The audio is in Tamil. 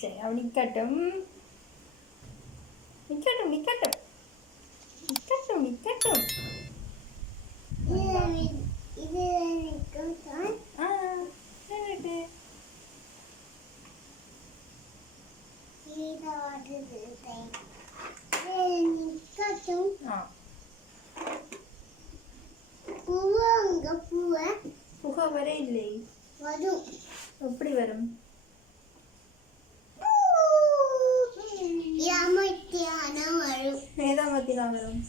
சரி அவன் நிற்கட்டும் நிற்கட்டும் நிற்கட்டும் நிற்கட்டும் நிற்கட்டும். புகை வர இல்லை எப்படி வரும்? ஏதாமத்திதான் வரும்.